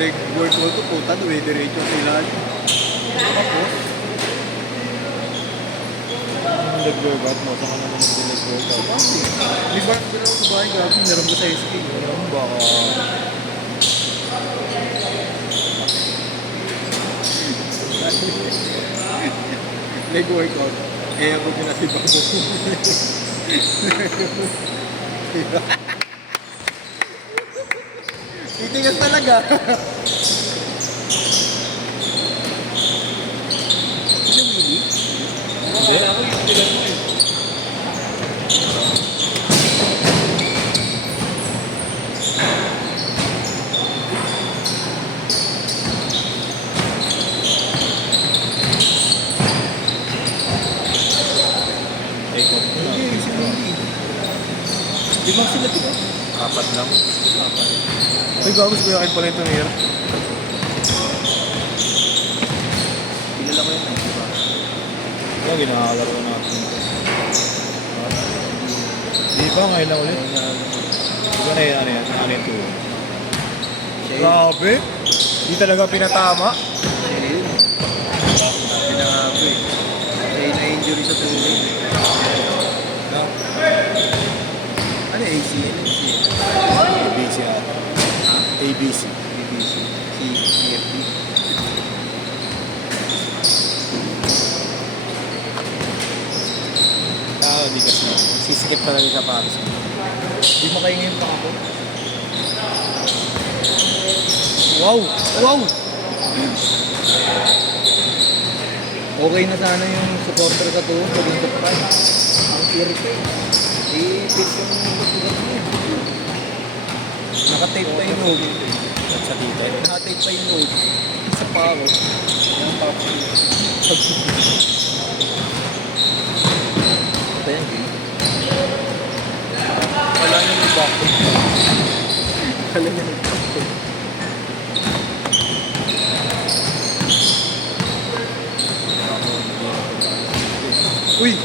Leg workout ko, puta, diretso sila. Tapos, Leg workout mo, saka naman yung leg workout. di ba ako sa bahay, gabi, meron ko sa SK. Ano baka... Leg workout. Kaya ako pinasibang ko. Titigas talaga. Ano, Willie? Hindi. Hindi, si Willie. Limang sila ito ba? Apat lang. Ay, gagos ko yung pala ito niya. Kilala ko yun, di ba? Ito, ginakalaro natin ito. Di ba ngayon na ulit? Di ba na yan, ano yan? Ano ito? Grabe! Di talaga pinatama. Siya yun. Pinahago eh. Siya yun na-injury sa tuloy. No? Ano ACL? ABC ata. ABC. BBC. CFD. Di kasi. Sisikip pa rin sa Paris. Di mo kayo ngayon pa ako. Wow! Wow! Okay na sana yung supporter sa tuwa paging sa prime. Ang kirte. I-fix yung lugar niya. Nakatape pa yung load. At sa dito. Nakatape pa yung load. Isa pa ako. Yung papa niya. Ito yan, Gay. Wala na yung bako. Wala na yung bako. Uy!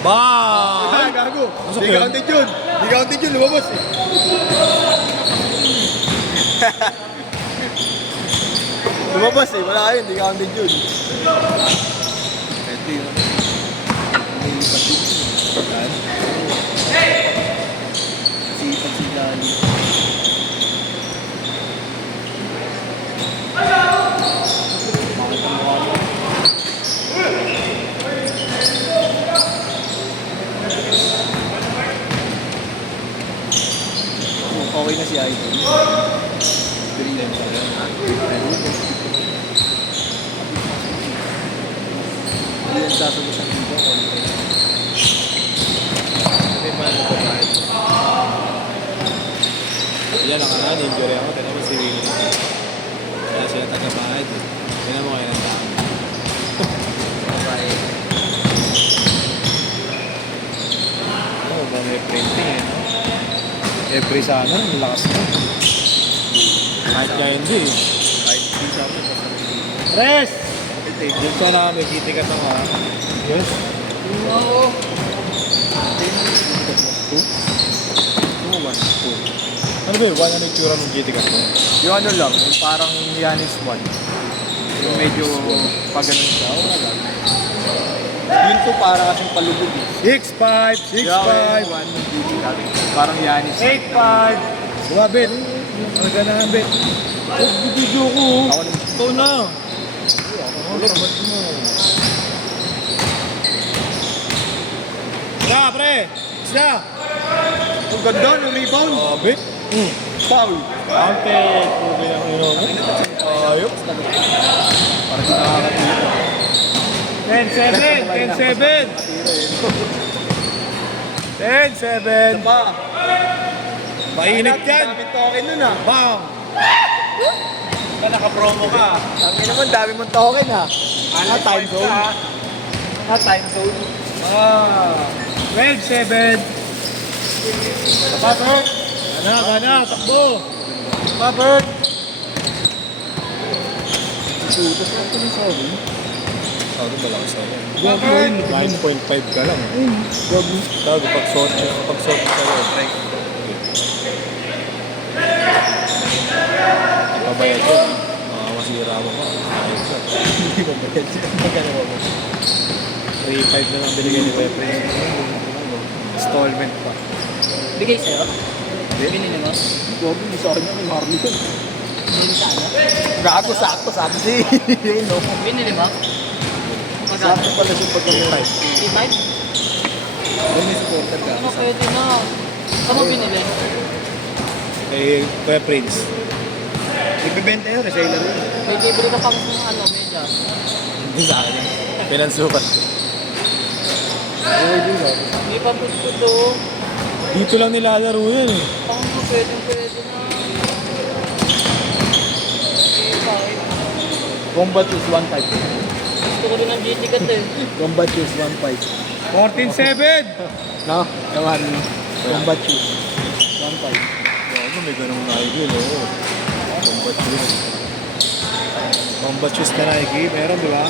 Bang! Gago! Masok Di yun? counted yun! Di counted yun! Lumabas eh! Lumabas eh! Wala yun! Di counted yun! Ito yun. May pati. Saan? Sipag si Lali. Bakit ang mukha mo? Okay na si Idol. Green lang siya. Hindi yan sasagutan dito. May mga nagpapahit. Yan ang nga, injury ako. Tinan mo si Willie. Kaya sila tagapahit. Tinan mo kayo ng tao. Okay. Oo, ba may printing eh, no? Every sana, ang lakas mo. Kahit kaya hindi eh. Kahit di sa amin, basta Res! Yung sa namin, kitikat ng ha. Yes? Oo. Ano ba yun? Wala na itsura ng kitikat mo? Yung ano lang, yung parang Yanis 1. Yung medyo pag ganun siya. Wala lang. Yun to para kasing palubog eh. 6'5", 6'5". Parang Yanis. 8'5". Diba, Bet? Ano ka na, Bet? Video ko. Ako naman. Ito na. Ano, tamat mo. Isda, pre! Isda! Ang ganda ng rebound. Bet? Foul. Ante, puro yung ino. Ayop. Parang di nakakatulog. 10-7! 10-7! 10-7! Pa. Mainit yan! Dami token nun ah. Bang! Ba naka-promo ka? Ang naman, dami mong token ah. Time zone. Time zone. 12-7! Papasok! Gana! Takbo! Mabert! Putas lang ito ng sorry. Ano ba lang sa'yo? Gabi yun. 9.5 ka lang. Gabi. Tago, pag-sort mo sa'yo. Ipabayad yun. Mga masira mo pa. Ayos yun. Hindi ba bayad siya? Magkano ba? 3.5 na lang binigay ni Kuya Prince. Installment pa. Bigay sa'yo? Binili mo? Huwag mo sa akin yung Harley yun. Binili sa ano? Gago, sakto, sabi si yun, no? Binili mo? Magkano? Sakto pala siya pag-gamay. 3.5? Doon may supporter ka. Ano pwede na? Saan mo binili? Eh, Kuya Prince. Ibibenta yun, reseller yun. May libre ka pang ano, medyas. Hindi sa akin. Pinansukat ko. Okay din, no? May papit ko to. Dito lang nilalaro yan eh. Pang pwede na. Okay, Combat is 1.5. gusto ko rin ng GT kat eh. Combat is 1.5. 14.7! No? Naman. Combat shoes. 1.5. Ano, may ganung Nike, no? Combat shoes. Combat shoes na Nike, meron di ba?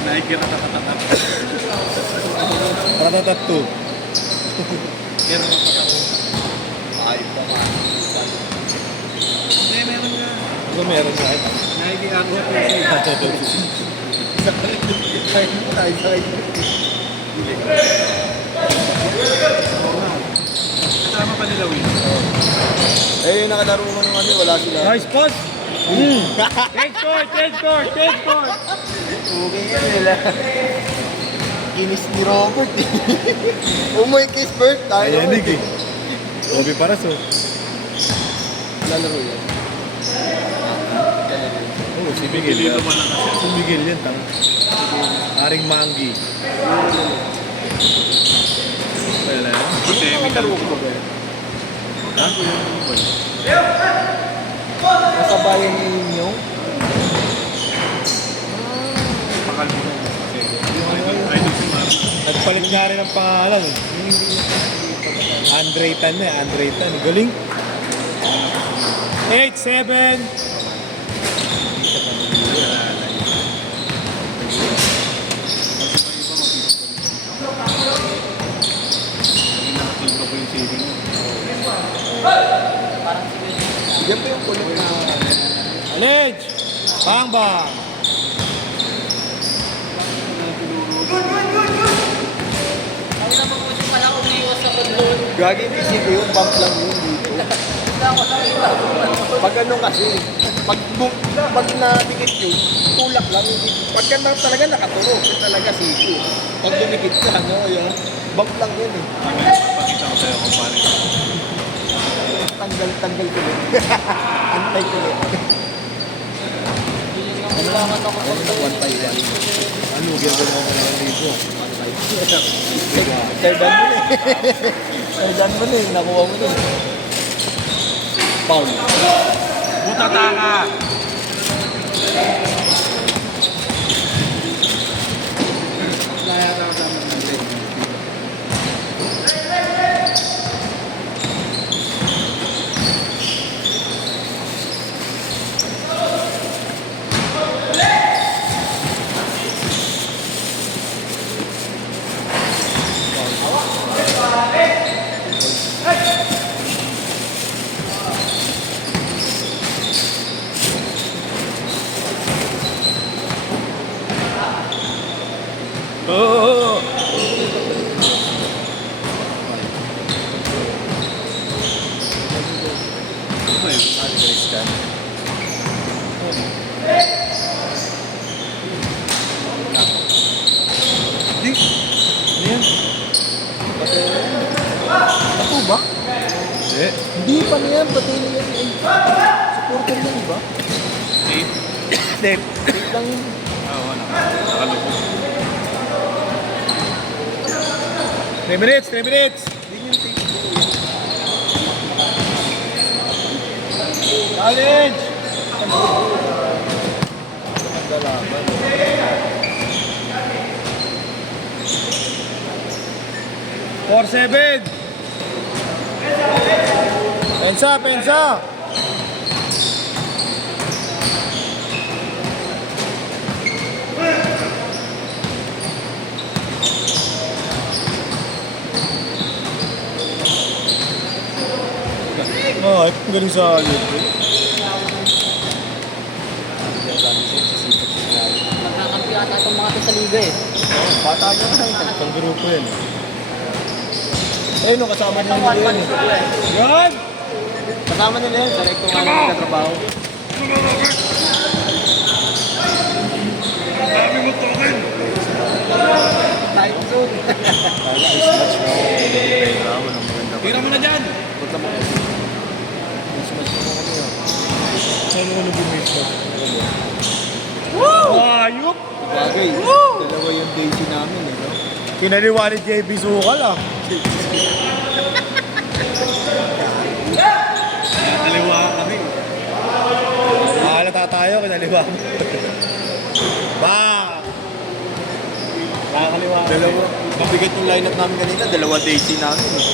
Nike ratatatat. Ratatatat 2. Pero ay pa nga. Meron nga. Ano meron nga ito? Nike ako. Tayo. Kasama pa nila, Will. Eh, yung nakalaro mo nung ano, wala sila. Nice pass! Change court! Okay yun nila. Kinis ni Robert eh. Umoy kiss Bert. Tayo Ayan, Nick eh. Kobe Paraso. Lalaro yan. Oo, si Miguel yan. Si Miguel yan, tanga. Aring Mangi. Wala yan. Hindi mo nakalaro ko ba? Kasabayan ninyo. Nagpalit nga rin ang pangalan eh. Andre Tan na eh, Andre Tan. Galing. 8-7. Yan pa yung kulit na... Alej! Bang bang! Ay naman po yung pala umiwas ako doon. Gagi, hindi ko yung bump lang yun dito. Pag ano kasi, pag nadikit yun, tulak lang. Pagka na talaga nakaturo, yun talaga siko. Pag dumikit ka, ano, yung bump lang yun eh. Pakita ko sa'yo kung paano. Tanggal kulit. Antay kulit. Kailangan ako Ano na 151? Ano, ganda mo ka naman dito. Sardan mo na eh. Sardan mo na eh. Nakuha mo na eh. Paul. Butatanga! Oo! Christian. Di? Ano yan? Ako ba? Hindi. Hindi pa niyan. Pati niyan. Supporter yan, di ba? Step. Wait lang yun. Oo, nakalubog. 3 minutes, 3 minutes! Yun yung tape ko. Challenge! Magdalaban. Four, 7! Pensa, pensa! Galing sa libre. Magkakampi ata itong mga to sa liga eh. Bata nyo na. Ang grupo yan. Eh, no, kasama nila One yan. man shoot eh. Yan! Kasama nila yan. Sa recto nga nila trabaho. Time zone. Tira mo na dyan! Punta mo. Ano ano bumis mo? Ayup! Bagay. Dalawa yung daisy namin eh. No? Kinaliwa ni JB Sukal ah. Kinaliwa kami. Makalata tayo, kinaliwa mo. Ba! Nakakaliwa. Dalawa. Mabigat yung lineup namin kanina. Dalawa daisy namin eh.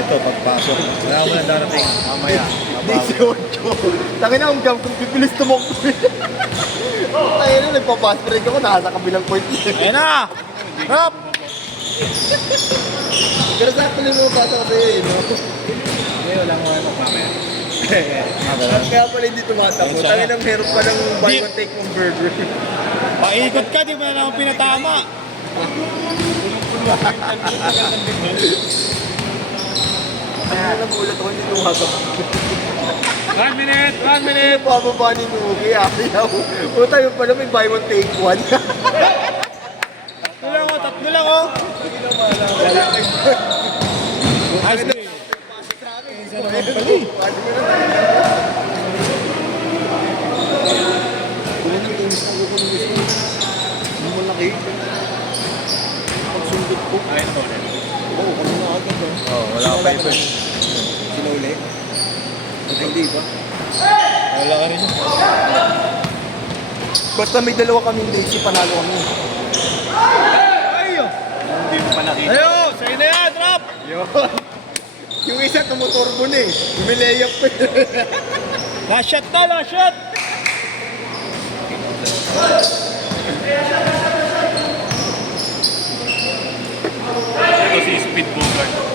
Ito, pagpasok. Wala mo na darating. Mamaya. Daisy 8. Tangin na ang jump kung pipilis tumakbo. Tayo na, nagpa-pass break ako. Nasa kabilang point. Ayan na! Rap! Pero sa tuloy mo bata ko sa'yo eh. No? Hindi, wala mo ano mamaya. Kaya pala hindi tumatakbo. Ayun, Tangin ang meron pa ng buy Di- one take mong burger. Paikot ka, di mo na naman pinatama. Kaya nagulat ako hindi tumatakbo. 1 minute! 1 minute! Pababa ni Nuki. Ayaw. Puta yung pala may buy one take one. Tatlo lang oh! Ice cream! Isa naman pala eh. Kunin ng teams na kukunin gusto. Hindi mo nakita. Pagsundot ko. Ayun to. Oo, kami na agad. Oo, wala pa paper. Sinauli? Hindi ba? Wala ka rin yun. Basta may dalawa kaming daisy, panalo kami. Ayo! Hindi mo pa nakita. Ayo! Sa'yo na yan! Drop! Yun. Yung isa tumuturbo na eh. Umilayap pa eh. Last shot na! Last shot! Ito si Speed Bogart.